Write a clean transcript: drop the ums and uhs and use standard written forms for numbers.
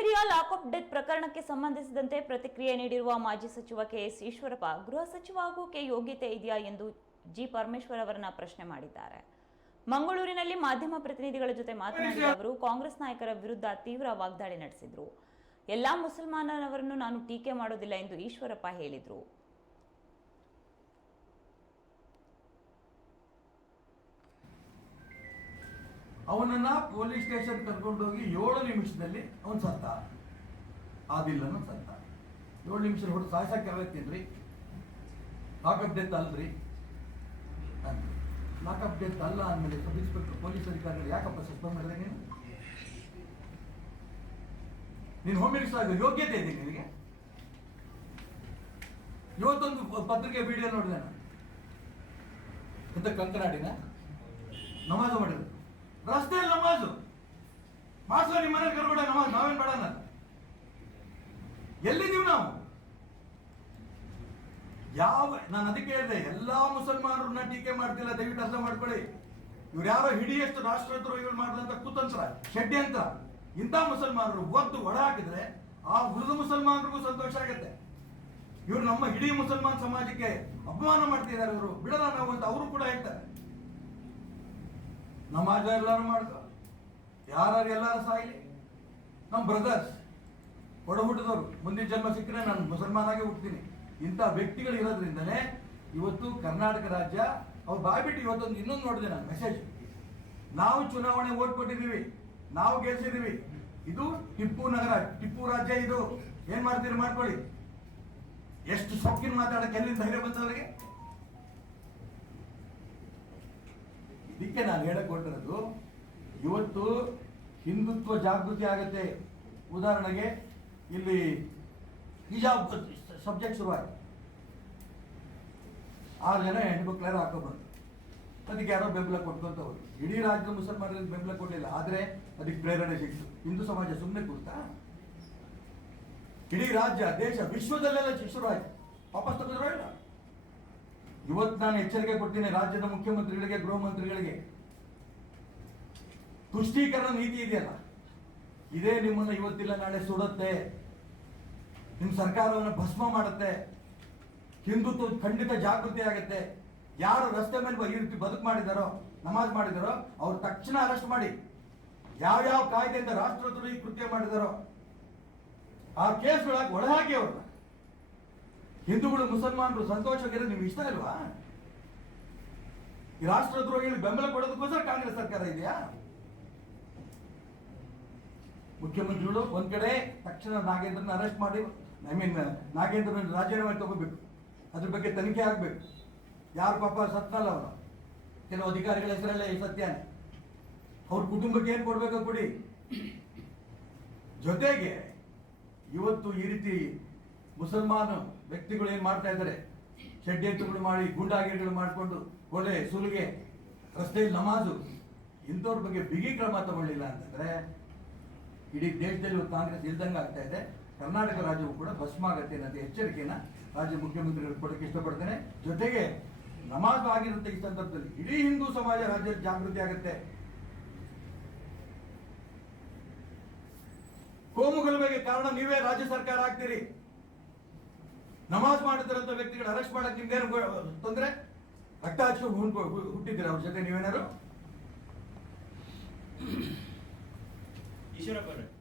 ಚನ್ನಗಿರಿಯ lockup death ಪ್ರಕರಣಕ್ಕೆ ಸಂಬಂಧಿಸಿದಂತೆ ಪ್ರತಿಕ್ರಿಯೆ ನೀಡಿರುವ ಮಾಜಿ ಸಚಿವ ಕೆಎಸ್ ಈಶ್ವರಪ್ಪ ಗೃಹ ಸಚಿವ ಆಗೋಕೆ ಯೋಗ್ಯತೆ ಇದೆಯಾ ಎಂದು ಜಿ ಪರಮೇಶ್ವರ್ ಅವರನ್ನ ಪ್ರಶ್ನೆ ಮಾಡಿದ್ದಾರೆ. ಮಂಗಳೂರಿನಲ್ಲಿ ಮಾಧ್ಯಮ ಪ್ರತಿನಿಧಿಗಳ ಜೊತೆ ಮಾತನಾಡಿದ ಅವರು ಕಾಂಗ್ರೆಸ್ ನಾಯಕರ ವಿರುದ್ಧ ತೀವ್ರ ವಾಗ್ದಾಳಿ ನಡೆಸಿದರು. ಎಲ್ಲಾ ಮುಸಲ್ಮಾನರನ್ನು ನಾನು ಟೀಕೆ ಮಾಡೋದಿಲ್ಲ ಎಂದು ಈಶ್ವರಪ್ಪ ಹೇಳಿದರು. ಅವನನ್ನ ಪೊಲೀಸ್ ಸ್ಟೇಷನ್ ಕರ್ಕೊಂಡೋಗಿ 7 ನಿಮಿಷದಲ್ಲಿ ಅವನು ಸತ್ತ. ಆದಿಲ್ಲನು ಸತ್ತ. 7 ನಿಮಿಷ ಹೊಡೆದು ಸಾಯ್ಸಕ್ಕೆ ಆಗತ್ತೀನ್ರಿ. ಲಾಕಪ್ ಡೆತ್ ಅಲ್ರಿ. ಲಾಕಪ್ ಡೆತ್ ಅಲ್ಲ ಅಂದಮೇಲೆ ಸಬ್ ಇನ್ಸ್ಪೆಕ್ಟರ್ ಪೊಲೀಸ್ ಅಧಿಕಾರಿಗಳು ಯಾಕಪ್ಪ ಸಸ್ಪೆಂಡ್ ಮಾಡಿದೆ? ನೀನು ಹೋಮ್ ಮಿನಿಸ್ಟರ್ ಆಗೋ ಯೋಗ್ಯತೆ ಇದೆ ನಿನಗೆ? ಇವತ್ತೊಂದು ಪತ್ರಿಕೆ ವಿಡಿಯೋ ನೋಡಿದೆ ನಾನು. ಎಂತ ಕಂಕನಾಡಿನ ನಮಾಜ್ ಮಾಡಿದ್ರು. ರಸ್ತೆಯಲ್ಲಿ ನಮಾಜು ಮಾಸು. ನಿಮ್ಮ ಮನೇಲಿ ಕರ್ಬೇಡ ನಮಾಜ್, ನಾವೇನ್ ಬೇಡ. ಎಲ್ಲಿದ್ದೀವಿ ನಾವು? ನಾನು ಅದಕ್ಕೆ ಹೇಳಿದೆ, ಎಲ್ಲಾ ಮುಸಲ್ಮಾನರನ್ನ ಟೀಕೆ ಮಾಡ್ತಿಲ್ಲ, ದಯವಿಟ್ಟು ಅರ್ಥ ಮಾಡ್ಕೊಳ್ಳಿ. ಇವ್ರು ಯಾರೋ ಹಿಡಿಯಷ್ಟು ರಾಷ್ಟ್ರದ್ರೋಹಿಗಳು ಮಾಡಿದಂತ ಕುತಂತ್ರ, ಷಡ್ಯಂತ್ರ. ಇಂಥ ಮುಸಲ್ಮಾನರು ಒದ್ದು ಒಡ ಹಾಕಿದ್ರೆ ಆ ಉಳಿದ ಮುಸಲ್ಮಾನರಿಗೂ ಸಂತೋಷ ಆಗುತ್ತೆ. ಇವ್ರು ನಮ್ಮ ಇಡೀ ಮುಸಲ್ಮಾನ್ ಸಮಾಜಕ್ಕೆ ಅಪಮಾನ ಮಾಡ್ತಿದ್ದಾರೆ, ಇವರು ಬಿಡಲ್ಲ ನಾವು ಅಂತ ಅವರು ಕೂಡ ಹೇಳ್ತಾರೆ. ನಮಾಜ ಎಲ್ಲಾರು ಮಾಡ್ಕೊ, ಯಾರು ಎಲ್ಲಾರು ಸಾಯ್ಲಿ. ನಮ್ಮ ಬ್ರದರ್ಸ್ ಒಡ ಹುಟ್ಟಿದವರು, ಮುಂದಿನ ಜನ್ಮ ಸಿಕ್ಕರೆ ನಾನು ಮುಸಲ್ಮಾನಾಗೆ ಹುಡ್ತೀನಿ. ಇಂಥ ವ್ಯಕ್ತಿಗಳು ಇರೋದ್ರಿಂದನೇ ಇವತ್ತು ಕರ್ನಾಟಕ ರಾಜ್ಯ ಅವ್ರು ಬಾಯ್ಬಿಟ್ಟು ಇವತ್ತೊಂದು ಇನ್ನೊಂದು ನೋಡಿದೆ ನಾನು ಮೆಸೇಜ್. ನಾವು ಚುನಾವಣೆ ಓಟ್ ಕೊಟ್ಟಿದ್ದೀವಿ, ನಾವು ಗೆಲ್ಸಿದೀವಿ. ಇದು ಟಿಪ್ಪು ನಗರ, ಟಿಪ್ಪು ರಾಜ್ಯ. ಇದು ಏನ್ ಮಾಡ್ತೀರಿ ಮಾಡ್ಕೊಳ್ಳಿ. ಎಷ್ಟು ಸೊಕ್ಕಿನ ಮಾತಾಡಕ್ಕೆ ಎಲ್ಲಿಂದ ಧೈರ್ಯ ಬಂತವರಿಗೆ? ಇದಕ್ಕೆ ನಾನು ಹೇಳಕ್ ಹೊರಟಿರೋದು, ಇವತ್ತು ಹಿಂದುತ್ವ ಜಾಗೃತಿ ಆಗತ್ತೆ. ಉದಾಹರಣೆಗೆ ಇಲ್ಲಿ ಹಿಜಾಬ್ ಸಬ್ಜೆಕ್ಟ್ ಶುರುವಾಯ್ತು. 6 ಜನ ಹೆಣ್ಮಕ್ಳು ಹಾಕೋಬಂತು. ಅದಕ್ಕೆ ಯಾರೋ ಬೆಂಬಲ ಕೊಟ್ಕೊಂತ ಹೋದ್ರು. ಇಡೀ ರಾಜ್ಯದ ಮುಸಲ್ಮಾನರಿಗೆ ಬೆಂಬಲ ಕೊಡಲಿಲ್ಲ, ಆದ್ರೆ ಅದಕ್ಕೆ ಪ್ರೇರಣೆ ಸಿಕ್ತು. ಹಿಂದೂ ಸಮಾಜ ಸುಮ್ಮನೆ ಕೂರ್ತಾ? ಇಡೀ ರಾಜ್ಯ, ದೇಶ, ವಿಶ್ವದಲ್ಲೆಲ್ಲ ಶುರುವಾಯ್ತು. ವಾಪಸ್ ತಗೊಂಡ್ರೋ ಇಲ್ಲ? ಇವತ್ತು ನಾನು ಎಚ್ಚರಿಕೆ ಕೊಡ್ತೀನಿ ರಾಜ್ಯದ ಮುಖ್ಯಮಂತ್ರಿಗಳಿಗೆ, ಗೃಹ ಮಂತ್ರಿಗಳಿಗೆ. ತುಷ್ಟೀಕರಣ ನೀತಿ ಇದೆಯಲ್ಲ, ಇದೇ ನಿಮ್ಮನ್ನು ಇವತ್ತಿಲ್ಲ ನಾಳೆ ಸುಡುತ್ತೆ. ನಿಮ್ಮ ಸರ್ಕಾರವನ್ನು ಭಸ್ಮ ಮಾಡುತ್ತೆ. ಹಿಂದುತ್ವ ಖಂಡಿತ ಜಾಗೃತಿ ಆಗುತ್ತೆ. ಯಾರು ರಸ್ತೆ ಮೇಲೆ ಈ ರೀತಿ ಬದುಕು ಮಾಡಿದಾರೋ, ನಮಾಜ್ ಮಾಡಿದಾರೋ ಅವ್ರು ತಕ್ಷಣ ಅರೆಸ್ಟ್ ಮಾಡಿ. ಯಾವ್ಯಾವ ಕಾಯ್ದೆಯಿಂದ ರಾಷ್ಟ್ರದ್ರೋಹಿ ಕೃತ್ಯ ಮಾಡಿದಾರೋ ಆ ಕೇಸ್ಗಳಾಗಿ ಒಳಹಾಕಿ ಅವ್ರನ್ನ. ಹಿಂದೂಗಳು ಮುಸಲ್ಮಾನರು ಸಂತೋಷವಾಗಿರೋದು ನಿಮ್ಗೆ ಇಷ್ಟ ಇಲ್ವಾ? ಈ ರಾಷ್ಟ್ರದ್ರೋಹಿಗಳಿಗೆ ಬೆಂಬಲ ಕೊಡೋದಕ್ಕೋಸ್ಕರ ಕಾಂಗ್ರೆಸ್ ಸರ್ಕಾರ ಇದೆಯಾ? ಮುಖ್ಯಮಂತ್ರಿಗಳು ಒಂದ್ ಕಡೆ ತಕ್ಷಣ ನಾಗೇಂದ್ರನ ಅರೆಸ್ಟ್ ಮಾಡಿ, ನಾಗೇಂದ್ರನ ರಾಜೀನಾಮೆ ತಗೋಬೇಕು. ಅದ್ರ ಬಗ್ಗೆ ತನಿಖೆ ಆಗ್ಬೇಕು. ಯಾರು ಪಾಪ ಸತ್ತಲ್ಲ ಅವನು, ಕೆಲವು ಅಧಿಕಾರಿಗಳ ಹೆಸರಲ್ಲೇ ಸತ್ಯಾನೆ. ಅವ್ರ ಕುಟುಂಬಕ್ಕೆ ಏನ್ ಕೊಡ್ಬೇಕೋ ಕೊಡಿ. ಜೊತೆಗೆ ಇವತ್ತು ಈ ರೀತಿ ಮುಸಲ್ಮಾನ ವ್ಯಕ್ತಿಗಳು ಏನ್ ಮಾಡ್ತಾ ಇದ್ದಾರೆ, ಷಡ್ಯಂತ್ರಗಳು ಮಾಡಿ, ಗೂಂಡಾಗಿರಿಗಳು ಮಾಡಿಕೊಂಡು ಕೊಲೆ, ಸುಲಿಗೆ, ರಸ್ತೆಯಲ್ಲಿ ನಮಾಜು, ಇಂಥವ್ರ ಬಗ್ಗೆ ಬಿಗಿ ಕ್ರಮ ತಗೊಳ್ಳಿಲ್ಲ ಅಂತಂದ್ರೆ ಇಡೀ ದೇಶದಲ್ಲಿ ಕಾಂಗ್ರೆಸ್ ಇಲ್ದಂಗೆ ಆಗ್ತಾ ಇದೆ. ಕರ್ನಾಟಕ ರಾಜ್ಯವು ಕೂಡ ಭಸ್ಮ ಆಗತ್ತೆ ಅನ್ನೋ ಎಚ್ಚರಿಕೆಯನ್ನ ರಾಜ್ಯ ಮುಖ್ಯಮಂತ್ರಿಗಳು ಕೊಡಕ್ಕೆ ಇಷ್ಟಪಡ್ತೇನೆ. ಜೊತೆಗೆ ನಮಾಜ್ ಆಗಿರುತ್ತೆ ಈ ಸಂದರ್ಭದಲ್ಲಿ ಇಡೀ ಹಿಂದೂ ಸಮಾಜ ರಾಜ್ಯದಲ್ಲಿ ಜಾಗೃತಿ ಆಗುತ್ತೆ. ಕೋಮುಗಲಭೆಗೆ ಕಾರಣ ನೀವೇ ರಾಜ್ಯ ಸರ್ಕಾರ ಆಗ್ತೀರಿ. ನಮಾಜ್ ಮಾಡುತ್ತಿರಂತ ವ್ಯಕ್ತಿಗಳು ಅರೆಸ್ಟ್ ಮಾಡಕ್ ನಿಮ್ದೇನು ತೊಂದ್ರೆ? ರಕ್ತ ಹಚ್ಕೊಂಡು ಹುಟ್ಟಿದ್ದೀರ ಅವ್ರ ಜೊತೆ ನೀವೇನಾರು? ಈಶ್ವರಪ್ಪ